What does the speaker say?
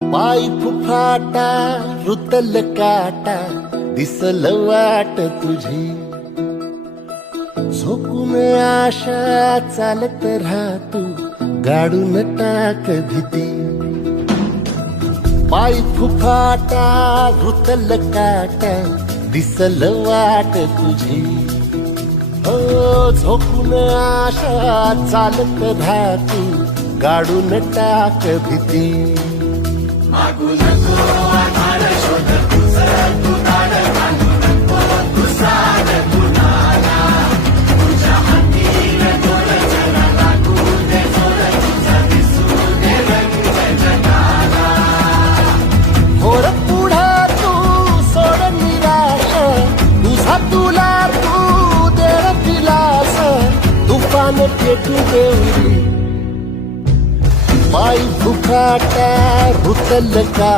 पाय फुफाटा रुतल काटा दिसल वाट तुझी झोकून आशा चालत राहतू गाडून टाक भीती पाय फुफाटा रुतल काटा दिसल वाट तुझी हो झोकून आशा चालत राहतू गाडून टाक भीती मागू नको आधार शोध तू दाड बांधू नको तू साड कुणाला तुझ्या हातीन दोर जरा लागू दे जोर तुझा दिसू दे रंग जगाला थोर पुढं तू सोड निराश तुझा तुला तू दे दिलास तुफान पेटू देऊ पाय फुफाटा रुतल का